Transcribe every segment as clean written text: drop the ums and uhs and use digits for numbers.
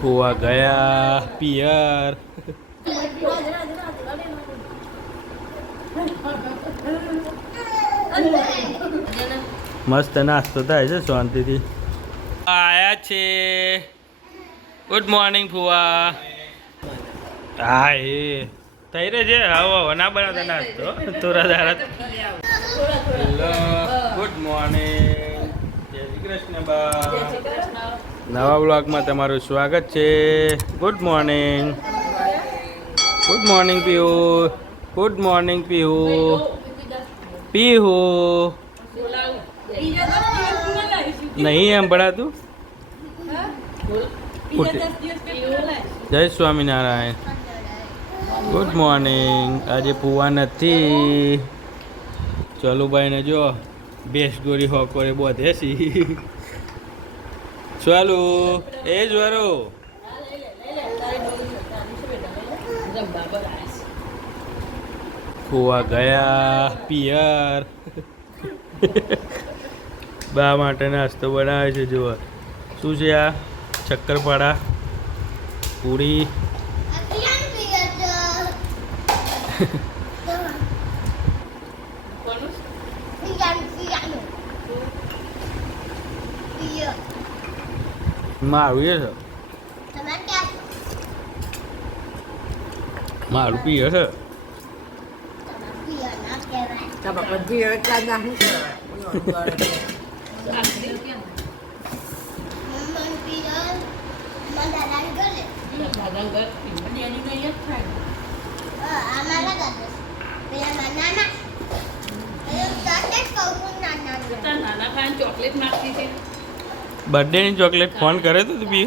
ફુવા ગયા પિયર. મસ્ત નાસ્તો થાય છે શાંતિથી. આયા છે. ગુડ મોર્નિંગ ફુવા. હા એ થઈ રહે છે. હવે ના બનાવતા નાસ્તો થોડા દાડા. Good morning. જય શ્રી કૃષ્ણ બા. નવા બ્લોગમાં તમારું સ્વાગત છે. Good morning. Good morning Pihu. Good morning Pihu. Pihu નહીં એમ ભણાતું. જય સ્વામિનારાયણ. Good morning. આજે પુવા નથી. ચલુભાઈને જો બેસ ગોરી હોકોરે બોધે છી. ચાલુ એ જ વારો. ફુવા ગયા પિયર. બા માટે નાસ્તો બનાવે છે. જુઓ શું છે આ? શક્કરપાડા પૂરી. મારું એ છે. મારું પીએ છે. બર્થડે ની ચોકલેટ ફોન કરે તો તું પી.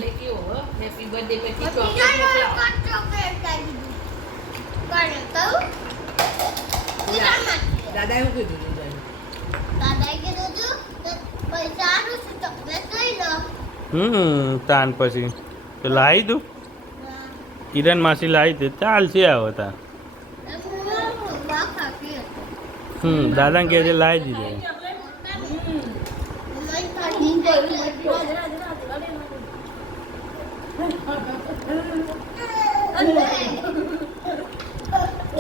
દાદા એવું કીધું તાન પછી તો લાવી દઉં. કિરણ માસી લાવી દે ચાલશે. આવો તા દાદા કહે છે લાવી દીધો.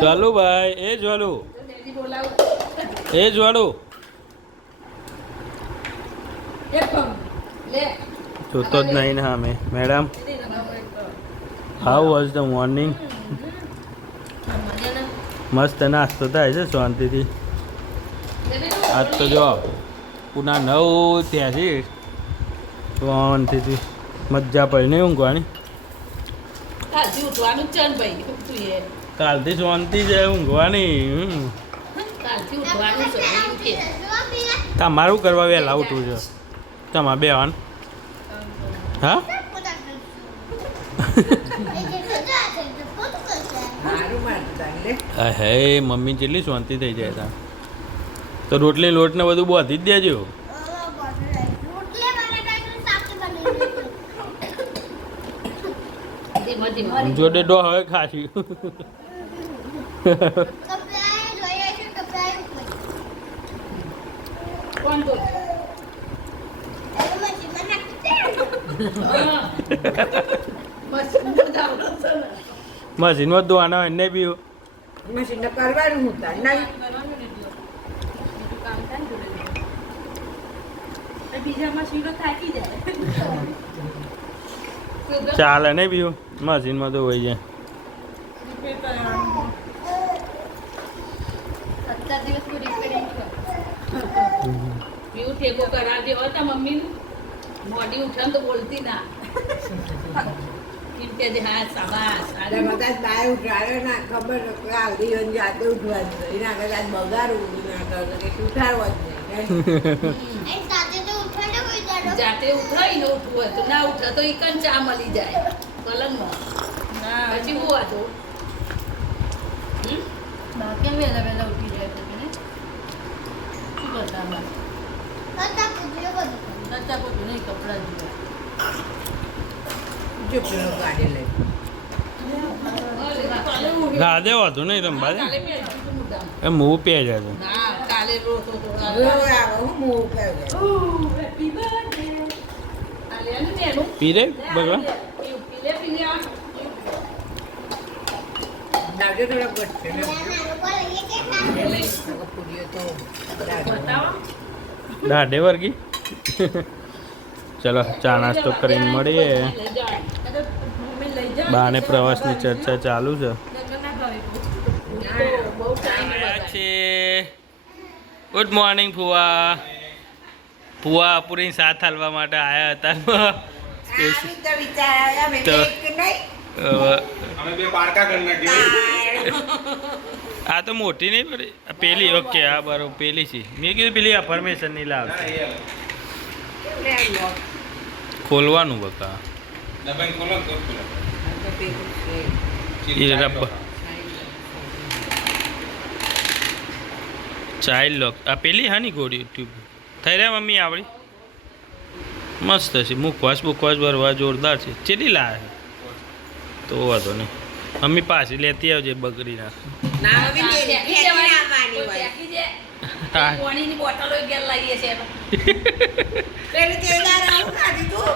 ચાલો ભાઈ. એ જ વાળું. એ જ વાળું. જોતો જ નહીં ને અમે. Madam how was the morning? મસ્ત નાસ્તો થાય છે શાંતિથી. આજ તો જો પુના 9 ત્યાંથી શાંતિથી મજા પડી નહીં ઊંઘવાની. કાલથી શાંતિ છે ઊંઘવાની. તમારું કરવા વહેલા ઉઠવું છે. તમારે બેવાન હા. હે મમ્મી જેટલી શાંતિ થઈ જાય તા તો રોટલી લોટ ને બધું બાંધી જ દેજો. જોડે ડો હવે ખાસી. મશીનમાં ધોવાના એને બી મશીન કરવાનું હોતા નહીં. ચાલે નહીં બીજું મશીનમાં તો હોય જાય. મોડી ઉઠાન તો બોલતી ના. ખબર જાતે ઉઠવાનું એના કદાચ બગાડવું ઉઠાડવા જાતે ઉઠાઈ ને ઉઠવું હોય તો ના ઉઠે તો એકન ચા મળી જાય પલંગમાં. પછી હું હતો કેમ વહેલા વહેલા ઉઠી જાય તમે શું કરતા પોતું નહીં કપડા ગાદે વાતું નહીં રમવા દે. એમ હું પે જાય પી રે ભગવાન. લે પીને આ. નાખજો થોડા ગોઠવે ને. પૂરીઓ તો બતાવો. દાઢે વર્ગી ચલો ચા નાસ્તો કરીને મળીએ. લઈ જાઓ. તો મમ્મી લઈ જાઓ. બાને પ્રવાસની ચર્ચા ચાલુ છે. ના ભાવે તો બહુ ટાઈમ છે ગુડ મોર્નિંગ ફુવા. ફુવા પૂરી સાથ હાલવા માટે આવ્યા હતા. આનું તો વિચાર આવ્યા મેં તો- એક નહીં. અમે બે પારકા કરી નાખીએ. આ તો મોટી નહીં પડી આ પેલી ઓકે આ બરોબર પેલી છે. મેં કીધું પેલી અફર્મેશન નહીં લાવશે. કેમ લે આવ્યો? ખોલવાનું બકા દબાઈને ખોલો તો ખોલો. આ તો પેલું છે. એ રબર ચાઇલ્ડ લોક આ પેલી હાની ગોળી ટ્યુબ થઈ રહ્યા મમ્મી આવડી મસ્ત છે. મુખવાસ બુખવાસ ભરવા જોરદાર છે. ચેલી લાવે તો વાંધો નહીં મમ્મી પાછી લેતી આવજે બગડી ના. ના હવે ફેંકી ફેંકી દેવાની. નાખવાની કોઈ હોય. ફેંકી દે. હા. પાણીની બોટલો ઘેર લાવીએ છે એમાં. પેલું તેલદાર આવું ખાધી તું?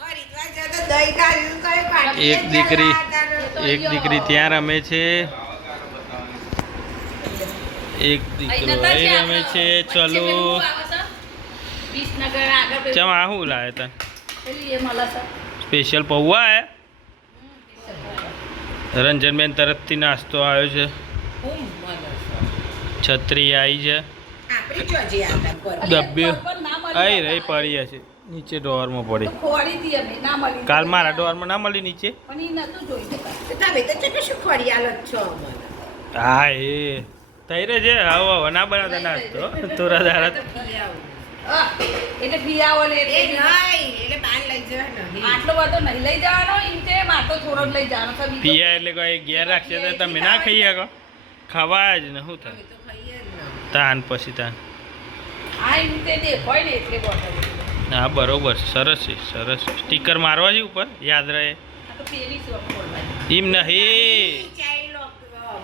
હરિદ્વાર જતો દહીં ખાધું કઈ પાછી એક દીકરી જરા એક દીકરી ત્યાં રમે છે. એક દીકરો અહીં રમે છે. ચલો વિસનગર આગળ પેલું ચમ આ શું લાવે તને પેલી એ મળે છે. સ્પેશિયલ પૌવા હે. રંજનબેન તરફથી નાસ્તો આવ્યો છે. હું મને છત્રી આવી છે. આપણી જોજે આતા પર ડબ્બી પણ ના મળી અહીં રહી પડી હશે નીચે ડોરમાં પડી. તો ખોવાડી હતી અમે ના મળી કાલ મારા ડોરમાં ના મળી નીચે. પણ એ નતું જોઈ શકતા. તમે તો ચકે શું ખોડિયાલ જ છો મને હા એ થઈ રહે છે. હવે હવે ના બનાવતા નાસ્તો થોડા દાડા એટલે પીયાવો લે એ નહીં એટલે બાન લઈ જવા નહીં આટલો બધો નહીં લઈ જવાનો એમ તે માતો થોડો જ લઈ જવાનો છે બીજો પિયા એટલે કોઈ ઘેર રાખશે તો તમે ના ખાઈ શકો. ખવાય જ ને શું થાય અમે તો ખાઈએ જ ને તાન પછી તાન. આ એમ તે દેખાય ને એટલે બોટલ હા બરોબર સરસ છે સરસ. સ્ટીકર મારવા છે ઉપર યાદ રહે. આ તો પેલી શું ખોલવાની એમ નહીં ચાઈ લોક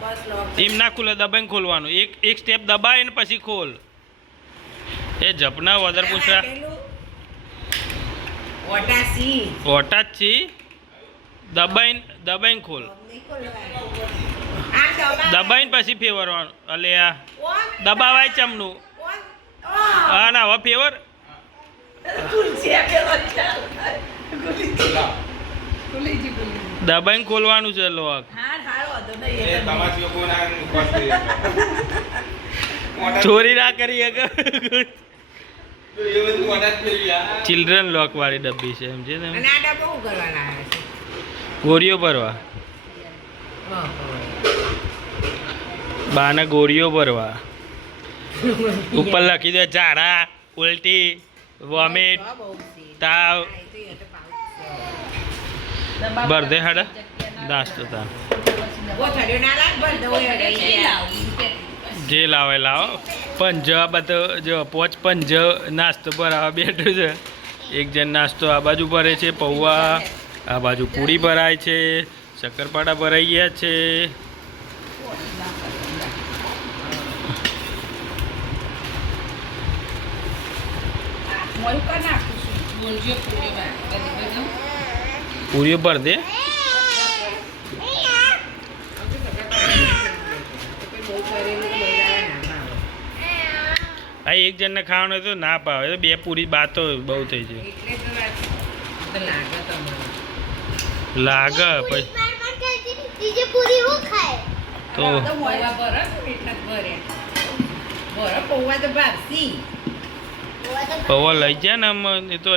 બસ લોક એમ ના ખુલે દબાઈને ખોલવાનું. એક સ્ટેપ દબાય ને પછી ખોલ. એ જપના વધારે પૂછા ઓટાસી ઓટા જ છે. દબાઈને ખોલ. નહીં ખોલવાનું આ દબાઈને પછી ફેવરવાનું. અલે આ કોણ દબાવાય ચમનું. કોણ હા ના હવે ફેવર તુલસી આપેલો ગુલીજી દબાઈને ખોલવાનું છે લોક. હા હારો હતો એ નહીં તમારા લોકો ના કોસ કરી મોટા ચોરી ના કરી શકે. તો એ બધું મોટા જ થઈ ગયા. ચિલ્ડ્રન લોક વાળી ડબ્બી છે એમ છે ને. અને આ ડબ્બો શું કરવાના આવ્યા છે ગોળીઓ ભરવા. બાના ગોળીઓ ભરવા. ઉપર લખી દે ઝાડા ઉલટી વોમિટ તાવ ભર દે હાડા નાસ્તો તાન ગોઠડ્યો ના લાગ ભર દઉં એ રહી ગયા જે લાવે લાવો. પંજ આ બધો જો પોચ પંજ નાસ્તો ભરાવા બેઠું છે. એક જણ નાસ્તો આ બાજુ ભરે છે પૌવા. આ બાજુ પૂરી ભરાય છે. શક્કરપાડા ભરાઈ ગયા છે. મોયું કા નાખું છું પૂરીઓ ભર દે. આ એક જણને ખાવાનું તો ના પાવે તો બે પૂરી બાતો બહુ થઈ જાય. લાગે પછી ત્રીજી પૂરી હું ખાય તો પૌવા તો ભાગશી પૌવા લઈ જાય ને આમ એ તો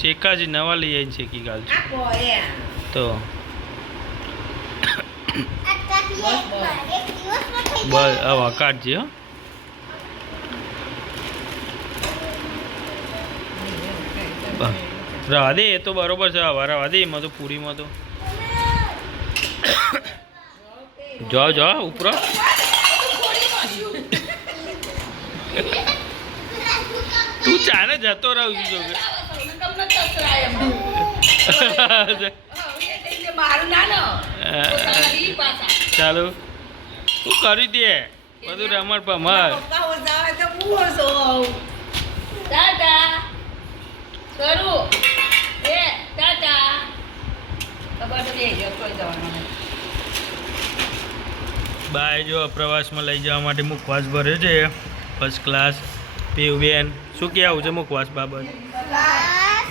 શેકા જ નવા લઈ આવીને શેકી કાઢજો આ પોયા તો આટલા એક દિવસમાં થઈ બસ હવે કાઢજે હો. રવા દે એ તો બરોબર છે. હવે રવા દે એમાં તો પૂરીમાં તો જાઓ જાઓ ઉપરો. તું ચાને જતો રહું છું મારું ના નો ચાલો શું કરી દે બધું રમણ ભમર. પપ્પા ઓછા તો હું ઓછો ટાટા કરું એ ટાટા બસ બેહજો, કોઈ જવાનું નહીં. બાય જો પ્રવાસમાં લઈ જવા માટે મુખવાસ ભર્યો છે ફર્સ્ટ ક્લાસ. પીયુબેન શું કહેવું છે મુખવાસ બાબત? બસ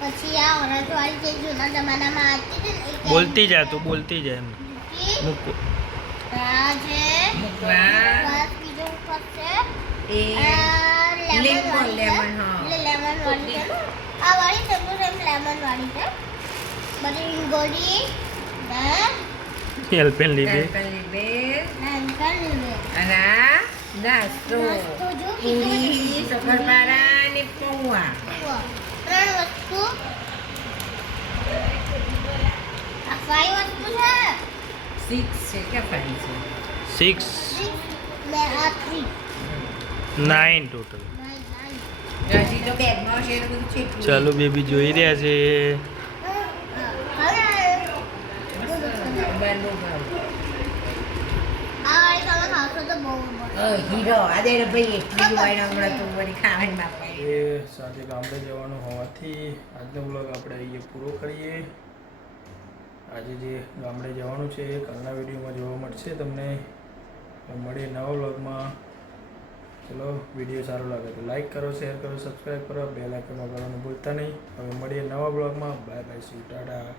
પછી આ ઓરજવાળી જે જૂના જમાનામાં આવતી હતી ને એ બોલતી જા તું, બોલતી જા એમ. મુક આ છે મુકવા બસ બીજો ઉપર છે એ લેમન લેમન, હા. લેમન વાળી છે ને? આ વાળી સેમ લેમન વાળી છે બધી ગોળી ના હેલ્પેન લીધે લીબે નાનકા લીધે અને આ નાસ્તો નાસ્તો જો પૂરી શક્કરપારા અને પૌવા. ત્રણ વસ્તુ આ 5 વસ્તુ છે 6 છે કે 5 છે? 6 બે આ 3 9 ટોટલ. 9 હજી તો બેગમાં છે એટલે બધું છે. ચાલો બેબી જોઈ રહ્યા છે. બારનું ભાવ. આ વાળી તમે ખાશો તો બહુ મસ્ત. હીરો આજે ભાઈ એટલી વાયણ હમણાં તું વળી ખાવાની બાપા. એ સાથે ગામડે જવાનું હોવાથી આજનો બ્લોગ આપણે અહીંયા પૂરો કરીએ. આજે જે ગામડે જવાનું છે એ કાલના વિડીયોમાં જોવા મળશે તમને. મળીએ નવા બ્લોગમાં. ચલો વિડીયો સારો લાગે તો લાઈક કરો, શેર કરો, સબસ્ક્રાઈબ કરો, બેલ આઇકન દબાવવાનું ભૂલતા નહીં. હવે મળીએ નવા બ્લોગમાં. Bye bye, C you, Tata.